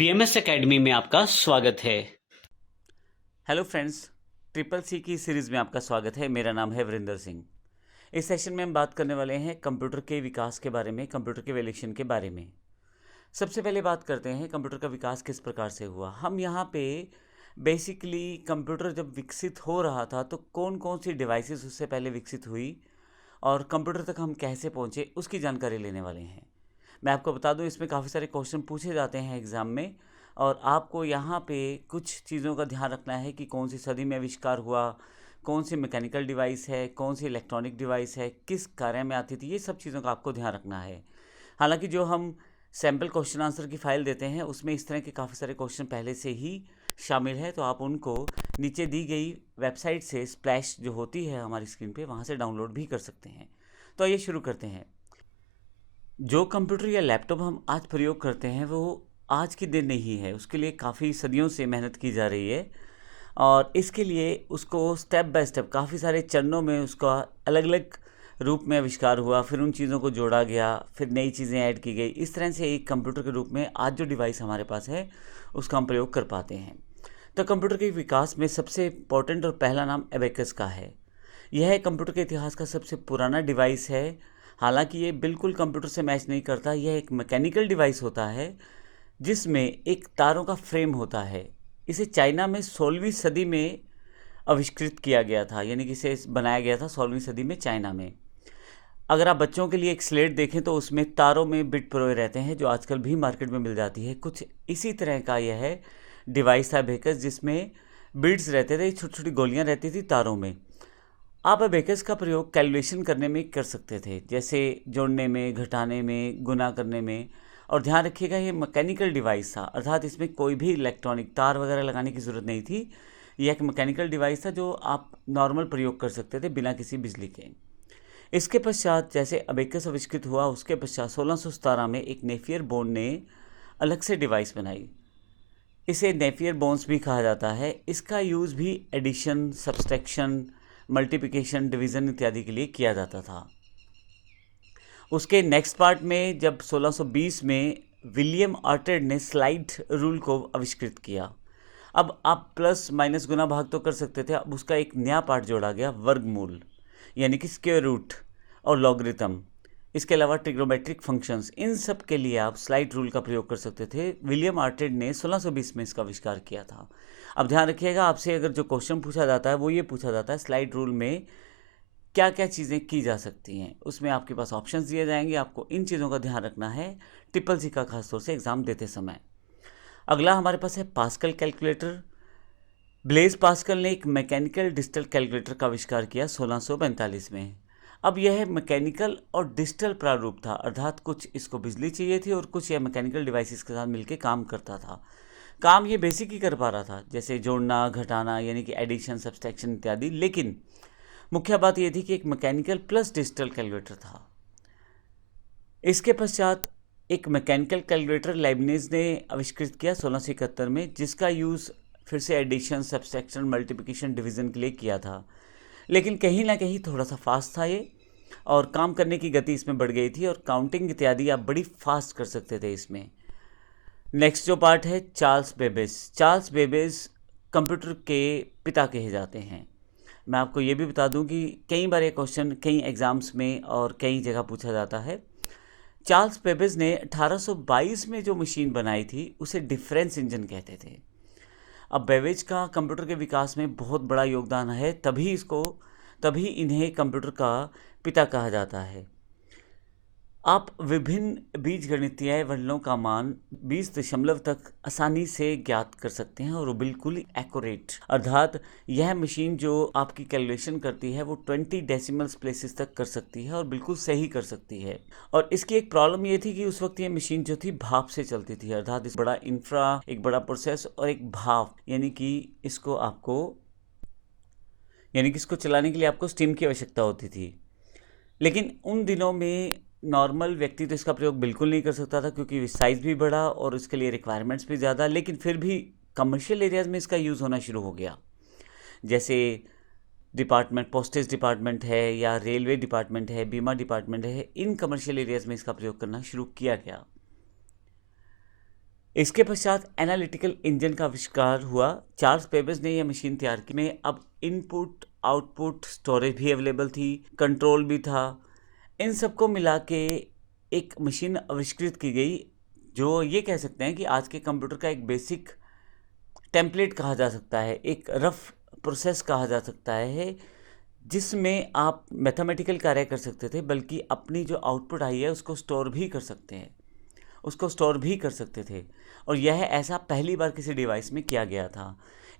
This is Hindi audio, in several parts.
बीएमएस एकेडमी में आपका स्वागत है। हेलो फ्रेंड्स, ट्रिपल सी की सीरीज़ में आपका स्वागत है। मेरा नाम है वरिंदर सिंह। इस सेशन में हम बात करने वाले हैं कंप्यूटर के विकास के बारे में, कंप्यूटर के एवोल्यूशन के बारे में। सबसे पहले बात करते हैं कंप्यूटर का विकास किस प्रकार से हुआ। हम यहाँ पे बेसिकली कंप्यूटर जब विकसित हो रहा था तो कौन कौन सी डिवाइसेस उससे पहले विकसित हुई और कंप्यूटर तक हम कैसे पहुँचे उसकी जानकारी लेने वाले हैं। मैं आपको बता दूं, इसमें काफ़ी सारे क्वेश्चन पूछे जाते हैं एग्ज़ाम में और आपको यहाँ पे कुछ चीज़ों का ध्यान रखना है कि कौन सी सदी में आविष्कार हुआ, कौन सी मैकेनिकल डिवाइस है, कौन सी इलेक्ट्रॉनिक डिवाइस है, किस कार्य में आती थी। ये सब चीज़ों का आपको ध्यान रखना है। हालांकि जो हम सैम्पल क्वेश्चन आंसर की फ़ाइल देते हैं उसमें इस तरह के काफ़ी सारे क्वेश्चन पहले से ही शामिल है, तो आप उनको नीचे दी गई वेबसाइट से स्प्लैश जो होती है हमारी स्क्रीन पर, वहाँ से डाउनलोड भी कर सकते हैं। तो आइए शुरू करते हैं। जो कंप्यूटर या लैपटॉप हम आज प्रयोग करते हैं वो आज की दिन नहीं है, उसके लिए काफ़ी सदियों से मेहनत की जा रही है और इसके लिए उसको स्टेप बाय स्टेप काफ़ी सारे चरणों में उसका अलग अलग रूप में आविष्कार हुआ, फिर उन चीज़ों को जोड़ा गया, फिर नई चीज़ें ऐड की गई। इस तरह से एक कंप्यूटर के रूप में आज जो डिवाइस हमारे पास है उसका हम प्रयोग कर पाते हैं। तो कंप्यूटर के विकास में सबसे इम्पोर्टेंट और पहला नाम एबेकस का है। यह कंप्यूटर के इतिहास का सबसे पुराना डिवाइस है। हालांकि ये बिल्कुल कंप्यूटर से मैच नहीं करता। यह एक मैकेनिकल डिवाइस होता है जिसमें एक तारों का फ्रेम होता है। इसे चाइना में 16वीं सदी में आविष्कृत किया गया था, यानी कि इसे बनाया गया था 16वीं सदी में चाइना में। अगर आप बच्चों के लिए एक स्लेट देखें तो उसमें तारों में बिट पिरोए रहते हैं, जो आजकल भी मार्केट में मिल जाती है। कुछ इसी तरह का यह डिवाइस था एबेकस, जिसमें बिट्स रहते थे, छोटी छोटी गोलियां रहती थी तारों में। आप एबेकस का प्रयोग कैलकुलेशन करने में कर सकते थे, जैसे जोड़ने में, घटाने में, गुना करने में। और ध्यान रखिएगा ये मैकेनिकल डिवाइस था, अर्थात इसमें कोई भी इलेक्ट्रॉनिक तार वगैरह लगाने की ज़रूरत नहीं थी। यह एक मैकेनिकल डिवाइस था जो आप नॉर्मल प्रयोग कर सकते थे बिना किसी बिजली के। इसके पश्चात जैसे अबेकस आविष्कृत हुआ, उसके पश्चात 1617 में एक नेफियर बोन ने अलग से डिवाइस बनाई। इसे नेफियर बोन्स भी कहा जाता है। इसका यूज़ भी एडिशन, सब्सट्रैक्शन, मल्टीप्लिकेशन, डिवीज़न इत्यादि के लिए किया जाता था। उसके नेक्स्ट पार्ट में जब 1620 में विलियम आर्टेड ने स्लाइड रूल को आविष्कृत किया। अब आप प्लस माइनस गुना भाग तो कर सकते थे, अब उसका एक नया पार्ट जोड़ा गया, वर्गमूल, यानी कि स्क्वायर रूट और लॉगरिथम। इसके अलावा ट्रिग्नोमेट्रिक फंक्शंस, इन सब के लिए आप स्लाइड रूल का प्रयोग कर सकते थे। विलियम आर्टेड ने 1620 में इसका आविष्कार किया था। अब ध्यान रखिएगा, आपसे अगर जो क्वेश्चन पूछा जाता है वो ये पूछा जाता है स्लाइड रूल में क्या क्या चीज़ें की जा सकती हैं। उसमें आपके पास ऑप्शंस दिए जाएंगे, आपको इन चीज़ों का ध्यान रखना है ट्रिपल सी का खासतौर से एग्ज़ाम देते समय। अगला हमारे पास है पास्कल कैलकुलेटर। ब्लेज पास्कल ने एक मैकेनिकल डिजिटल कैलकुलेटर का आविष्कार किया 1645 में। अब यह मैकेनिकल और डिजिटल प्रारूप था, अर्थात कुछ इसको बिजली चाहिए थी और कुछ यह मैकेनिकल डिवाइसेस के साथ मिलकर काम करता था। काम ये बेसिक ही कर पा रहा था, जैसे जोड़ना, घटाना, यानी कि एडिशन, सब्सट्रैक्शन इत्यादि। लेकिन मुख्य बात यह थी कि एक मैकेनिकल प्लस डिजिटल कैलकुलेटर था। इसके पश्चात एक मैकेनिकल कैलकुलेटर लाइबनिज ने आविष्कृत किया 1671 में, जिसका यूज़ फिर से एडिशन, सब्सट्रैक्शन, मल्टीप्लिकेशन, डिवीज़न के लिए किया था। लेकिन कहीं ना कहीं थोड़ा सा फास्ट था ये, और काम करने की गति इसमें बढ़ गई थी और काउंटिंग इत्यादि आप बड़ी फास्ट कर सकते थे इसमें। नेक्स्ट जो पार्ट है, Charles Babbage. Charles Babbage computer के पिता कहे जाते हैं। मैं आपको ये भी बता दूं कि कई बार ये क्वेश्चन कई एग्ज़ाम्स में और कई जगह पूछा जाता है। चार्ल्स बेबेज ने 1822 में जो मशीन बनाई थी उसे डिफरेंस इंजन कहते थे। अब बेबेज का कंप्यूटर के विकास में बहुत बड़ा योगदान है, तभी इन्हें कंप्यूटर का पिता कहा जाता है। आप विभिन्न बीजगणितीय वलनों का मान 20 दशमलव तक आसानी से ज्ञात कर सकते हैं और वो बिल्कुल एक्यूरेट, अर्थात यह मशीन जो आपकी कैलकुलेशन करती है वो 20 डेसिमल्स प्लेसेस तक कर सकती है और बिल्कुल सही कर सकती है। और इसकी एक प्रॉब्लम ये थी कि उस वक्त ये मशीन जो थी भाप से चलती थी, अर्थात इस बड़ा इंफ्रा, एक बड़ा प्रोसेस और एक भाप, यानी कि इसको चलाने के लिए आपको स्टीम की आवश्यकता होती थी। लेकिन उन दिनों में नॉर्मल व्यक्ति तो इसका प्रयोग बिल्कुल नहीं कर सकता था, क्योंकि साइज़ भी बड़ा और उसके लिए रिक्वायरमेंट्स भी ज़्यादा। लेकिन फिर भी कमर्शियल एरियाज़ में इसका यूज़ होना शुरू हो गया, जैसे डिपार्टमेंट, पोस्टेज डिपार्टमेंट है या रेलवे डिपार्टमेंट है, बीमा डिपार्टमेंट है, इन कमर्शियल एरियाज़ में इसका प्रयोग करना शुरू किया गया। इसके पश्चात एनालिटिकल इंजन का आविष्कार हुआ। चार्ल्स बेबेज ने यह मशीन तैयार की। में अब इनपुट आउटपुट स्टोरेज भी अवेलेबल थी, कंट्रोल भी था। इन सबको मिला के एक मशीन आविष्कृत की गई जो ये कह सकते हैं कि आज के कंप्यूटर का एक बेसिक टेम्पलेट कहा जा सकता है, एक रफ प्रोसेस कहा जा सकता है, जिसमें आप मैथमेटिकल कार्य कर सकते थे, बल्कि अपनी जो आउटपुट आई है उसको स्टोर भी कर सकते थे। और यह ऐसा पहली बार किसी डिवाइस में किया गया था।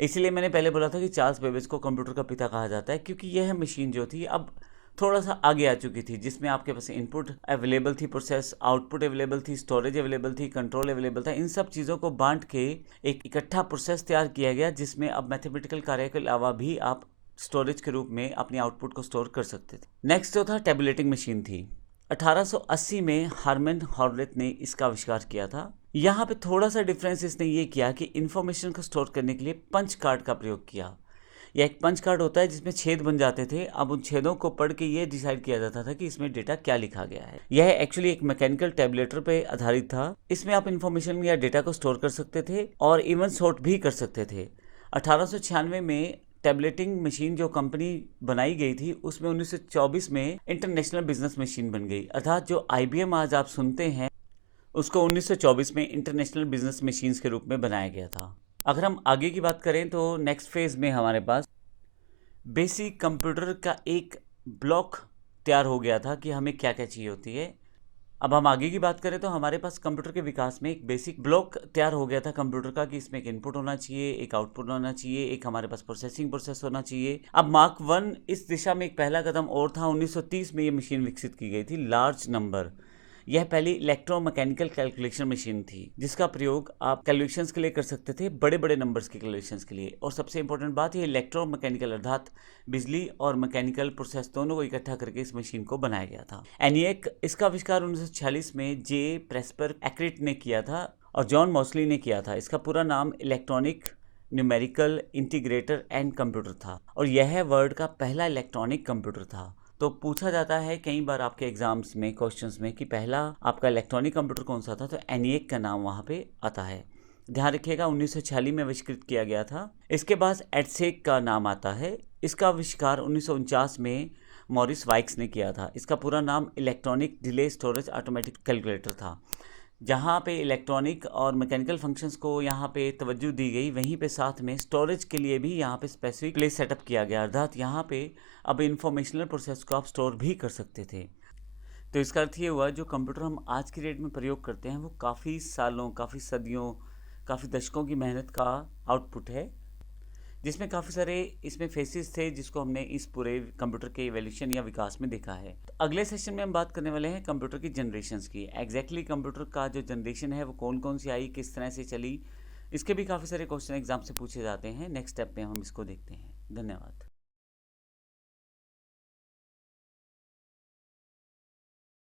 इसीलिए मैंने पहले बोला था कि चार्ल्स बेबेज को कंप्यूटर का पिता कहा जाता है, क्योंकि यह मशीन जो थी अब थोड़ा सा आगे आ चुकी थी, जिसमें आपके पास इनपुट अवेलेबल थी, प्रोसेस आउटपुट अवेलेबल थी, स्टोरेज अवेलेबल थी, कंट्रोल अवेलेबल था। इन सब चीज़ों को बांट के एक इकट्ठा प्रोसेस तैयार किया गया, जिसमें अब मैथमेटिकल कार्य के अलावा भी आप स्टोरेज के रूप में अपनी आउटपुट को स्टोर कर सकते थे। नेक्स्ट जो था टेबुलेटिंग मशीन थी। 1880 में हार्मन हॉर्लेट ने इसका आविष्कार किया था। यहाँ पे थोड़ा सा डिफरेंस इसने ये किया कि इन्फॉर्मेशन को स्टोर करने के लिए पंच कार्ड का प्रयोग किया। यह एक पंच कार्ड होता है जिसमें छेद बन जाते थे। अब उन छेदों को पढ़ के ये डिसाइड किया जाता था कि इसमें डेटा क्या लिखा गया है। यह एक्चुअली एक मैकेनिकल टैबुलेटर पे आधारित था। इसमें आप इन्फॉर्मेशन या डेटा को स्टोर कर सकते थे और इवन सॉर्ट भी कर सकते थे। 1896 में टैबलेटिंग मशीन जो कंपनी बनाई गई थी, उसमें 1924 में इंटरनेशनल बिजनेस मशीन बन गई। अर्थात जो IBM आज आप सुनते हैं उसको 1924 में इंटरनेशनल बिजनेस मशीन्स के रूप में बनाया गया था। अगर हम आगे की बात करें तो नेक्स्ट फेज में हमारे पास बेसिक कंप्यूटर का एक ब्लॉक तैयार हो गया था कि हमें क्या क्या चाहिए होती है। अब हम आगे की बात करें तो हमारे पास कंप्यूटर के विकास में एक बेसिक ब्लॉक तैयार हो गया था कंप्यूटर का, कि इसमें एक इनपुट होना चाहिए, एक आउटपुट होना चाहिए, एक हमारे पास प्रोसेसिंग प्रोसेस होना चाहिए। अब मार्क 1 इस दिशा में एक पहला कदम और था। 1930 में ये मशीन विकसित की गई थी, लार्ज नंबर। यह पहली इलेक्ट्रोमैकेनिकल कैलकुलेशन मशीन थी, जिसका प्रयोग आप कैलकुलेशंस के लिए कर सकते थे, बड़े बड़े नंबर्स के कैलकुलेशंस के लिए। और सबसे इंपॉर्टेंट बात, ये इलेक्ट्रोमैकेनिकल अर्थात बिजली और मैकेनिकल प्रोसेस दोनों को इकट्ठा करके इस मशीन को बनाया गया था। ENIAC इसका आविष्कार 1946 में जे प्रेस्पर एक्रिट ने किया था और जॉन मॉसली ने किया था। इसका पूरा नाम electronic numerical integrator and computer था और यह वर्ल्ड का पहला इलेक्ट्रॉनिक कंप्यूटर था। तो पूछा जाता है कई बार आपके एग्जाम्स में, क्वेश्चंस में, कि पहला आपका इलेक्ट्रॉनिक कंप्यूटर कौन सा था, तो ENIAC का नाम वहाँ पे आता है। ध्यान रखिएगा 1946 में आविष्कृत किया गया था। इसके बाद EDSEC का नाम आता है। इसका आविष्कार 1949 में मॉरिस वाइक्स ने किया था। इसका पूरा नाम electronic delay storage automatic calculator था। जहाँ पे इलेक्ट्रॉनिक और मैकेनिकल फंक्शंस को यहाँ पे तवज्जो दी गई, वहीं पे साथ में स्टोरेज के लिए भी यहाँ पे स्पेसिफिक प्लेस सेटअप किया गया। अर्थात यहाँ पे अब इंफॉर्मेशनल प्रोसेस को आप स्टोर भी कर सकते थे। तो इसका अर्थ ये हुआ, जो कंप्यूटर हम आज की डेट में प्रयोग करते हैं वो काफ़ी सालों, काफ़ी सदियों, काफ़ी दशकों की मेहनत का आउटपुट है, जिसमें काफ़ी सारे इसमें फेसेस थे जिसको हमने इस पूरे कंप्यूटर के इवोल्यूशन या विकास में देखा है। तो अगले सेशन में हम बात करने वाले हैं कंप्यूटर की जनरेशन्स की। एग्जैक्टली कंप्यूटर का जो जनरेशन है वो कौन कौन सी आई, किस तरह से चली, इसके भी काफ़ी सारे क्वेश्चन एग्जाम से पूछे जाते हैं। नेक्स्ट स्टेप में हम इसको देखते हैं। धन्यवाद।